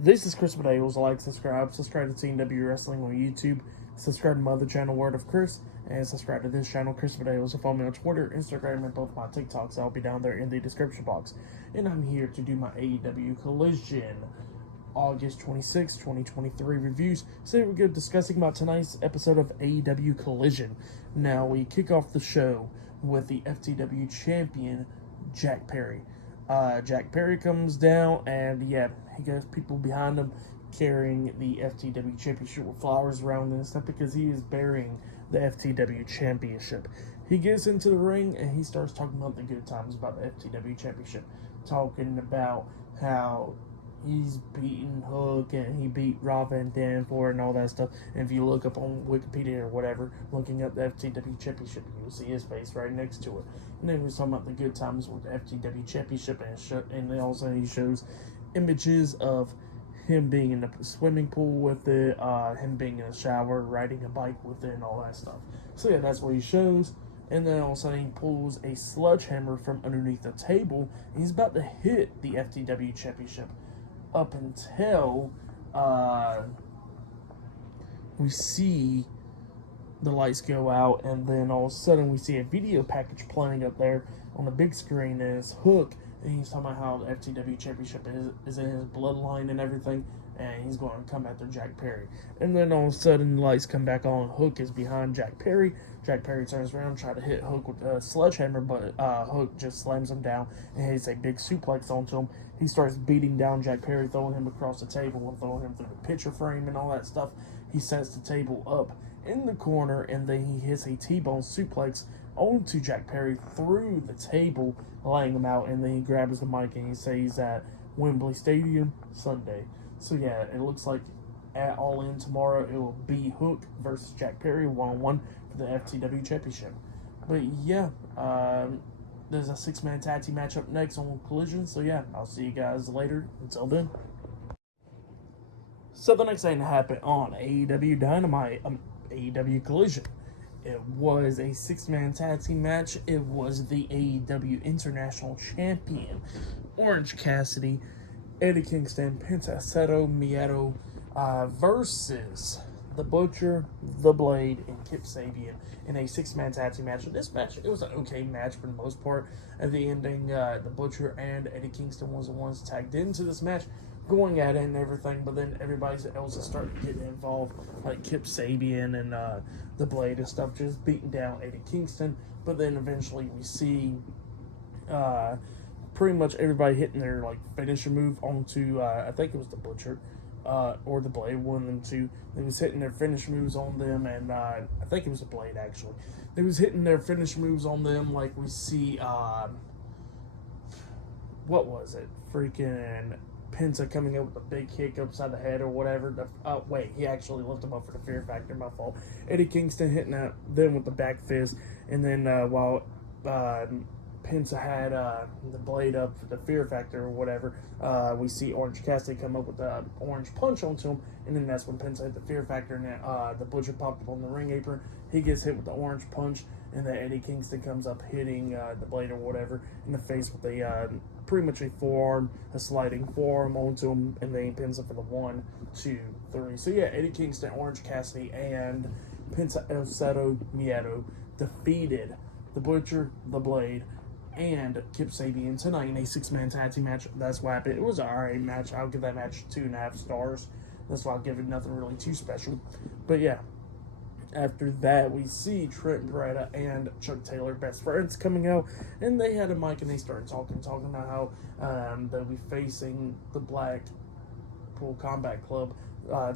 This is Chris Medeiros. Like, subscribe to TNW Wrestling on YouTube, subscribe to my other channel, Word of Chris, and subscribe to this channel, Chris Medeiros. So follow me on Twitter, Instagram, and both my TikToks. I'll be down there in the description box. And I'm here to do my AEW Collision August 26, 2023 reviews. So we're good discussing about tonight's episode of AEW Collision. Now we kick off the show with the FTW champion, Jack Perry. Jack Perry comes down, and yeah, he got people behind him carrying the FTW championship with flowers around and stuff because he is burying the FTW championship. He gets into the ring and he starts talking about the good times about the FTW championship, talking about how he's beaten Hook and he beat Rob Van Dam for it and all that stuff. And if you look up on Wikipedia or whatever, looking up the FTW championship, you'll see his face right next to it. And then he was talking about the good times with the FTW championship, and then also he shows images of him being in the swimming pool with it, him being in a shower, riding a bike with it, and all that stuff. So yeah, that's what he shows. And then all of a sudden he pulls a sledgehammer from underneath the table, and he's about to hit the FTW championship up until we see the lights go out, and then all of a sudden we see a video package playing up there on the big screen, and it's Hook, and he's talking about how the FTW championship is in his bloodline and everything, and he's going to come after Jack Perry. And then all of a sudden the lights come back on. Hook is behind Jack Perry. Jack Perry turns around, try to hit Hook with a sledgehammer, but Hook just slams him down and hits a big suplex onto him. He starts beating down Jack Perry, throwing him across the table and throwing him through the picture frame and all that stuff. He sets the table up in the corner, and then he hits a T-bone suplex onto Jack Perry through the table, laying him out, and then he grabs the mic and he says at Wembley Stadium Sunday. So yeah, it looks like at All In tomorrow it will be Hook versus Jack Perry 1-on-1 for the FTW Championship. But yeah, there's a 6-man tag team match up next on Collision. So yeah, I'll see you guys later. Until then. So the next thing to happen on AEW Dynamite, AEW Collision, it was a 6-man tag team match. It was the AEW International Champion, Orange Cassidy, Eddie Kingston, Penta Miedo versus The Butcher, The Blade, and Kip Sabian in a 6-man tag team match. This match, it was an okay match for the most part. At the ending, The Butcher and Eddie Kingston was the ones tagged into this match, going at it and everything, but then everybody else is starting to get involved, like Kip Sabian and The Blade and stuff, just beating down Eddie Kingston. But then eventually we see pretty much everybody hitting their like finisher move onto I think it was The Butcher or The Blade, one of them two. They was hitting their finish moves on them, and I think it was The Blade actually. They was hitting their finish moves on them, like we see what was it? Freaking Penta coming up with a big kick upside the head or whatever. Wait, he actually lifted him up for the Fear Factor, my fault. Eddie Kingston hitting them with the back fist, and then while Penta had the Blade up for the Fear Factor or whatever, we see Orange Cassidy come up with the orange punch onto him, and then that's when Penta hit the Fear Factor, and then the Butcher popped up on the ring apron. He gets hit with the orange punch, and then Eddie Kingston comes up hitting the Blade or whatever in the face with a pretty much a sliding forearm onto him, and then he pins up for the 1, 2, 3. So yeah, Eddie Kingston, Orange Cassidy, and Penta Miedo defeated The Butcher, The Blade, and Kip Sabian tonight in a 6-man tag team match. That's what happened. It was an alright match. I'll give that match 2.5 stars. That's why I'll give it nothing really too special. But yeah, after that, we see Trent Beretta and Chuck Taylor, best friends, coming out, and they had a mic and they started talking about how they'll be facing the Blackpool Combat Club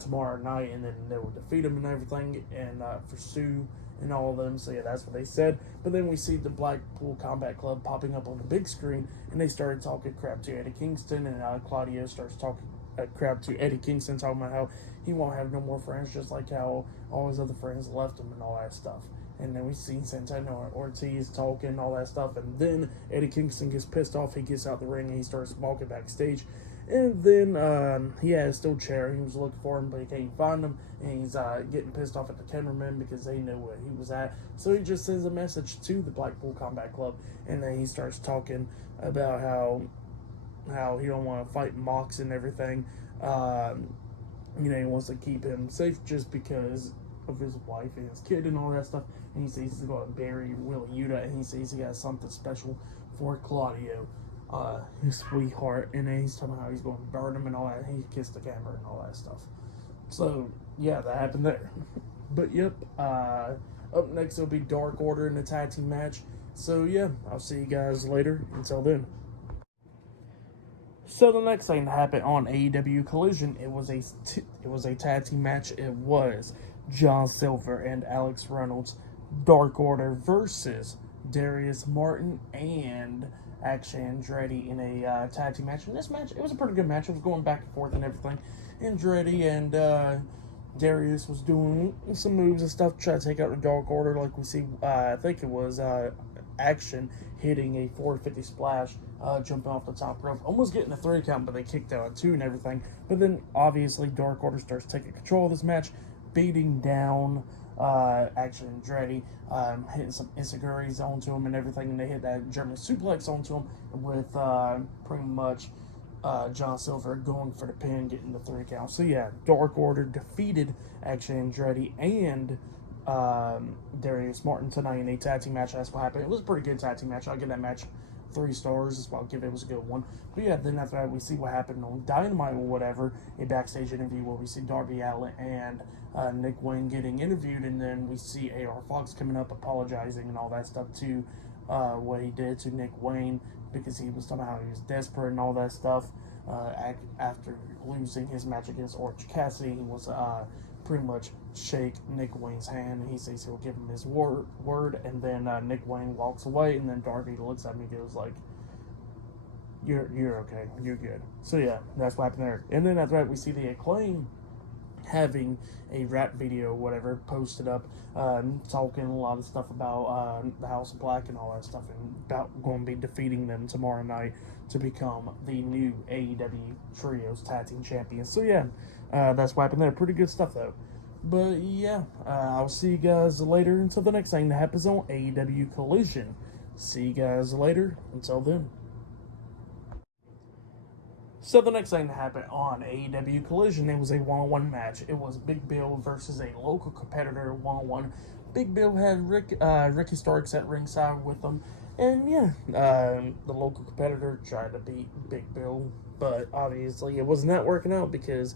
tomorrow night, and then they will defeat them and everything, and for Stu and all of them. So yeah, that's what they said. But then we see the Blackpool Combat Club popping up on the big screen, and they started talking crap to Eddie Kingston, and Claudio starts talking crap to Eddie Kingston, talking about how he won't have no more friends, just like how all his other friends left him and all that stuff. And then we see Santana and Ortiz talking, all that stuff, and then Eddie Kingston gets pissed off. He gets out the ring and he starts walking backstage. And then he had a steel chair. He was looking for him, but he can't find him. And he's getting pissed off at the cameraman because they knew where he was at. So he just sends a message to the Blackpool Combat Club. And then he starts talking about how how he don't want to fight Mox and everything. You know, he wants to keep him safe just because of his wife and his kid and all that stuff. And he says he's going to bury Willa Yuta, and he says he got something special for Claudio, his sweetheart. And then he's talking about how he's going to burn him and all that. He kissed the camera and all that stuff. So, yeah, that happened there. But, yep, up next will be Dark Order in the tag team match. So, yeah, I'll see you guys later. Until then. So the next thing that happened on AEW Collision, it was a tag team match. It was John Silver and Alex Reynolds, Dark Order versus Darius Martin and Action Andretti in a tag team match. In this match, it was a pretty good match. It was going back and forth and everything. Andretti and Darius was doing some moves and stuff to try to take out the Dark Order, like we see. I think it was Action hitting a 450 splash, jumping off the top rope, almost getting a 3 count, but they kicked out a 2 and everything. But then obviously Dark Order starts taking control of this match, beating down Action Andretti, hitting some Insiguri's onto him and everything, and they hit that German suplex onto him with pretty much John Silver going for the pin, getting the 3 count. So yeah, Dark Order defeated Action Andretti and Darius Martin tonight in a tag team match. That's what happened. It was a pretty good tag team match. I'll give that match 3 stars. That's what I'll give it. It was a good one. But yeah, then after that, we see what happened on Dynamite or whatever, a backstage interview where we see Darby Allin and Nick Wayne getting interviewed, and then we see AR Fox coming up apologizing and all that stuff to what he did to Nick Wayne, because he was talking about how he was desperate and all that stuff. After losing his match against Orange Cassidy, he was pretty much shake Nick Wayne's hand, and he says he'll give him his word, and then Nick Wayne walks away, and then Darby looks at me and goes like, you're okay, you're good. So yeah, that's what happened there. And then after that, we see the Acclaim having a rap video or whatever posted up, talking a lot of stuff about the House of Black and all that stuff, and about going to be defeating them tomorrow night to become the new AEW Trios Tag Team Champions. So yeah, that's what happened there. Pretty good stuff though. But yeah, I'll see you guys later until the next thing that happens on AEW Collision. See you guys later. Until then. So the next thing that happened on AEW Collision, it was a one-on-one match. It was Big Bill versus a local competitor one-on-one. Big Bill had Ricky Starks at ringside with him. And yeah, the local competitor tried to beat Big Bill, but obviously it was not working out because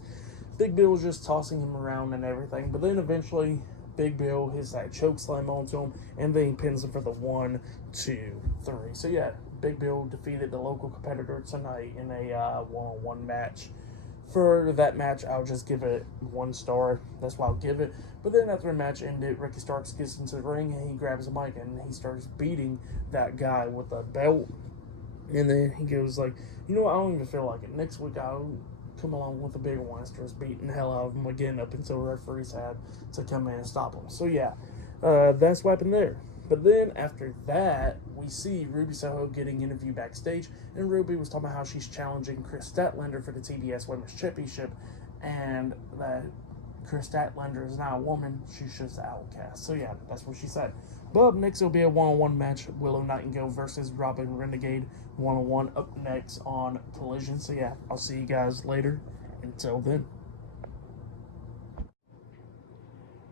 Big Bill was just tossing him around and everything. But then eventually Big Bill hits that choke slam onto him, and then he pins him for the 1, 2, 3. So yeah, Big Bill defeated the local competitor tonight in a one-on-one match. For that match, I'll just give it 1 star. That's why I'll give it. But then after the match ended, Ricky Starks gets into the ring, and he grabs a mic, and he starts beating that guy with a belt. And then he goes like, you know what, I don't even feel like it. Next week, I'll come along with a bigger one and starts beating the hell out of him again up until referees had to come in and stop him. So yeah, that's what happened there. But then after that, we see Ruby Soho getting interviewed backstage, and Ruby was talking about how she's challenging Chris Statlander for the TBS Women's Championship, and that Chris Statlander is not a woman, she's just an outcast. So yeah, that's what she said. But up next will be a one-on-one match, Willow Nightingale versus Robin Renegade, one-on-one up next on Collision. So yeah, I'll see you guys later. Until then.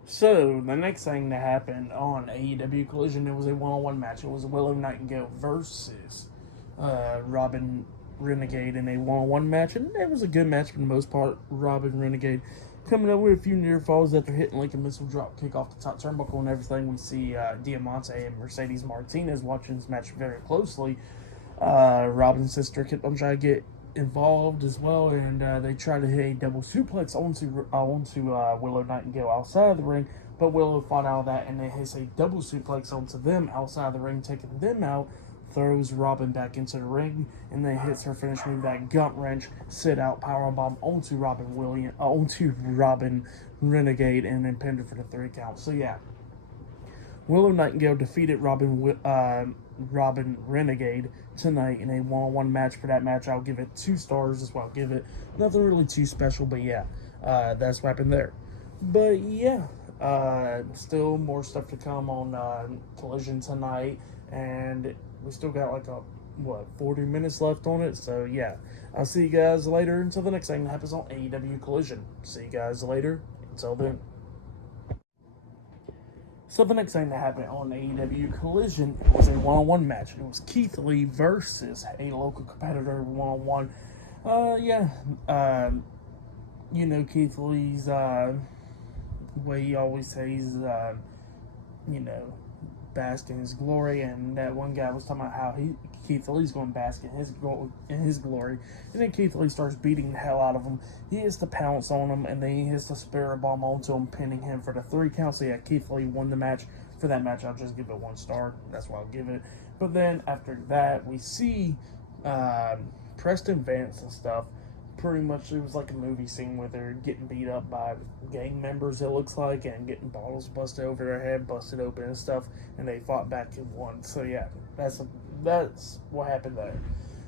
So, the next thing that happened on AEW Collision, it was a one-on-one match. It was Willow Nightingale versus Robin Renegade in a one-on-one match, and it was a good match for the most part. Robin Renegade coming up with a few near falls after hitting like a missile drop kick off the top turnbuckle and everything. We see Diamante and Mercedes Martinez watching this match very closely. Robin's sister kept on trying to get involved as well, and they try to hit a double suplex onto Willow Nightingale outside of the ring, but Willow fought out of that, and then hits a double suplex onto them outside of the ring, taking them out, throws Robin back into the ring, and then hits her finish move, that gut wrench, sit out powerbomb onto Robin Renegade, and then pinned her for the 3 count. So yeah, Willow Nightingale defeated Robin Renegade tonight in a one-on-one match. For that match, I'll give it 2 stars as well. Give it nothing really too special, but yeah, that's what happened there. But yeah, still more stuff to come on Collision tonight, and we still got like a what, 40 minutes left on it. So yeah, I'll see you guys later until the next thing that happens on AEW Collision. See you guys later. Until then. So the next thing that happened on AEW Collision was a one-on-one match. It was Keith Lee versus a local competitor one-on-one. Yeah, you know Keith Lee's way he always says, you know, bask in his glory, and that one guy was talking about how Keith Lee's going to bask in his glory, and then Keith Lee starts beating the hell out of him. He hits the pounce on him, and then he hits the spirit bomb onto him, pinning him for the 3 count. So yeah, Keith Lee won the match. For that match, I'll just give it 1 star. That's what I'll give it. But then after that, we see Preston Vance and stuff. Pretty much it was like a movie scene where they're getting beat up by gang members, it looks like, and getting bottles busted over their head, busted open and stuff, and they fought back and won. So yeah, that's what happened there.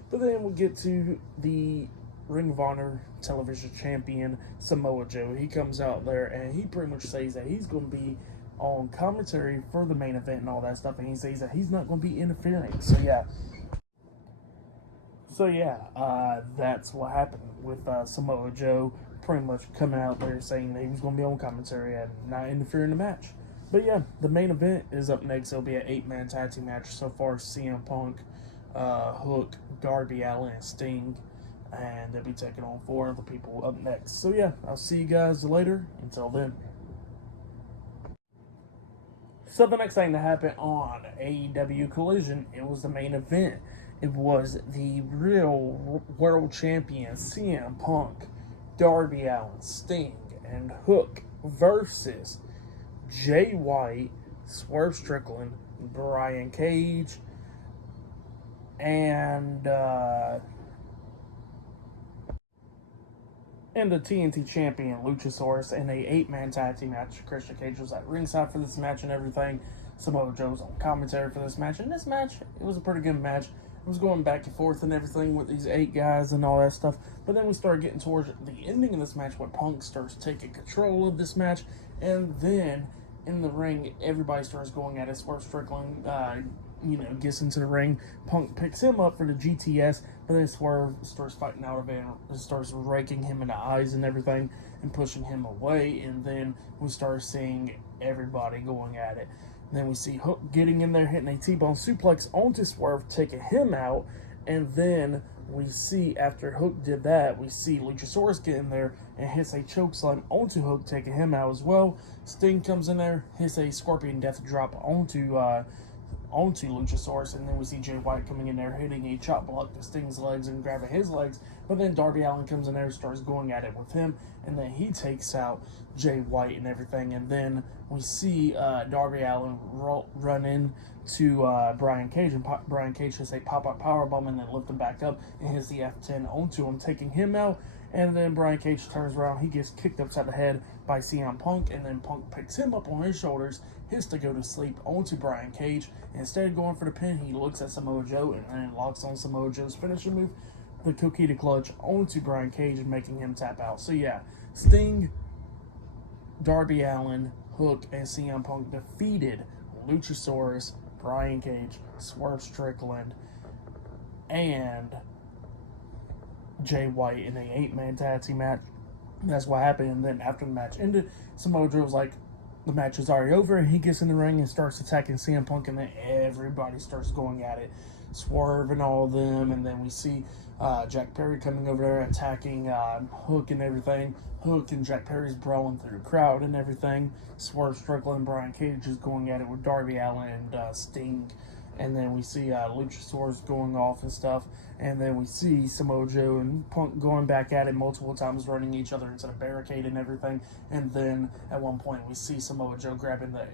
But then we get to the Ring of Honor television champion, Samoa Joe. He comes out there and he pretty much says that he's going to be on commentary for the main event and all that stuff, and he says that he's not going to be interfering. So yeah, that's what happened with Samoa Joe pretty much coming out there saying that he was going to be on commentary and not interfere in the match. But yeah, the main event is up next. It'll be an 8-man tag team match. So far, CM Punk, Hook, Darby Allin, and Sting. And they'll be taking on 4 other people up next. So yeah, I'll see you guys later. Until then. So the next thing that happened on AEW Collision, it was the main event. It was the real world champion CM Punk, Darby Allin, Sting, and Hook versus Jay White, Swerve Strickland, Brian Cage, and the TNT champion Luchasaurus in a 8-man tag team match. Christian Cage was at ringside for this match and everything. Samoa Joe was on commentary for this match. And this match, it was a pretty good match. It was going back and forth and everything with these 8 guys and all that stuff. But then we started getting towards the ending of this match where Punk starts taking control of this match. And then in the ring, everybody starts going at it. Swerve Strickland, gets into the ring. Punk picks him up for the GTS, but then Swerve starts fighting out of it and starts raking him in the eyes and everything and pushing him away. And then we start seeing everybody going at it. And then we see Hook getting in there, hitting a T-bone suplex onto Swerve, taking him out. And then we see, after Hook did that, we see Luchasaurus get in there and hits a chokeslam onto Hook, taking him out as well. Sting comes in there, hits a Scorpion Death Drop onto Luchasaurus, and then we see Jay White coming in there, hitting a chop block to Sting's legs and grabbing his legs. But then Darby Allin comes in there, starts going at it with him, and then he takes out Jay White and everything. And then we see Darby Allin run in to Brian Cage, and Brian Cage hits a pop-up powerbomb and then lift him back up and hits the F10 onto him, taking him out. And then Brian Cage turns around, he gets kicked upside the head by CM Punk, and then Punk picks him up on his shoulders, hits to go to sleep onto Brian Cage. And instead of going for the pin, he looks at Samoa Joe and then locks on Samoa Joe's finishing move, the Coquina Clutch, onto Brian Cage, making him tap out. So yeah, Sting, Darby Allin, Hook, and CM Punk defeated Luchasaurus, Brian Cage, Swerve Strickland, and Jay White in a 8-man tag team match. That's what happened. And then after the match ended, Samoa Joe was like, the match is already over, and he gets in the ring and starts attacking CM Punk, and then everybody starts going at it, Swerve and all of them. And then we see Jack Perry coming over there attacking Hook and everything. Hook and Jack Perry's brawling through the crowd and everything. Swerve Strickland and Brian Cage is going at it with Darby Allin and Sting. And then we see Luchasaurus going off and stuff. And then we see Samoa Joe and Punk going back at it multiple times, running each other into the barricade and everything. And then at one point we see Samoa Joe grabbing the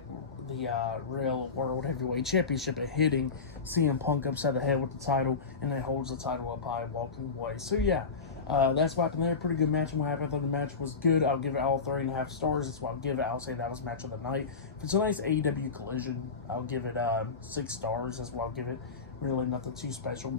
Real World Heavyweight Championship and hitting CM Punk upside the head with the title, and then holds the title up high, walking away. So yeah, that's what happened there. Pretty good match. And what happened after the match was good. I'll give it all 3.5 stars. That's what I'll give it. I'll say that was match of the night. For tonight's AEW Collision, I'll give it 6 stars. That's what I'll give it. Really nothing too special.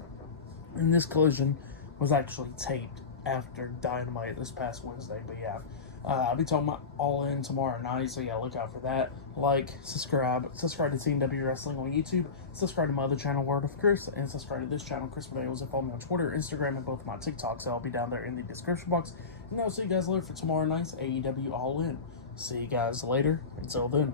And this collision was actually taped after Dynamite this past Wednesday. But yeah, I'll be talking about All In tomorrow night, so yeah, look out for that. Like, subscribe to Team W Wrestling on YouTube, subscribe to my other channel, World of Chris, and subscribe to this channel, Chris Manuels, and follow me on Twitter, Instagram, and both my TikToks. I'll be down there in the description box. And I'll see you guys later for tomorrow night's AEW All In. See you guys later. Until then.